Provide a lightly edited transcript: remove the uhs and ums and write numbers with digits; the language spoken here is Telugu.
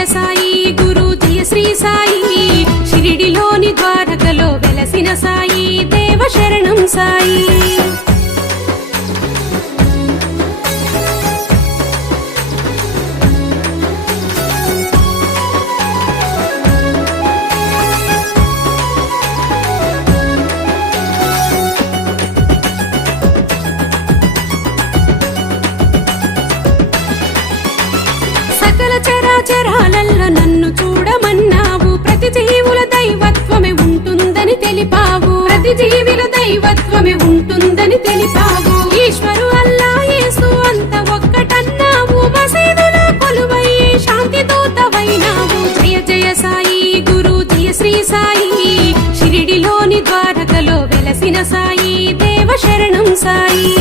జయ సాయి గురు జయ శ్రీ సాయి షిరిడిలోని ద్వారకలో వెలసిన సాయి దేవ శరణం సాయి సకల చరాచరాలల్ల నన్ను చూడమన్నావు ప్రతి జీవుల దైవత్వమే ఉంటుందని తెలిపావు ప్రతి జీవుల దైవత్వమే ఉంటుందని తెలిపావు ఈశ్వరు అల్లా యేసు అంత ఒక్కటన్నావు మసీదులో కొలువై శాంతి దూతవైనావు జయ జయ సాయి గురు జయ శ్రీ సాయి షిరిడిలోని ద్వారకలో వెలసిన సాయి దేవ శరణం సాయి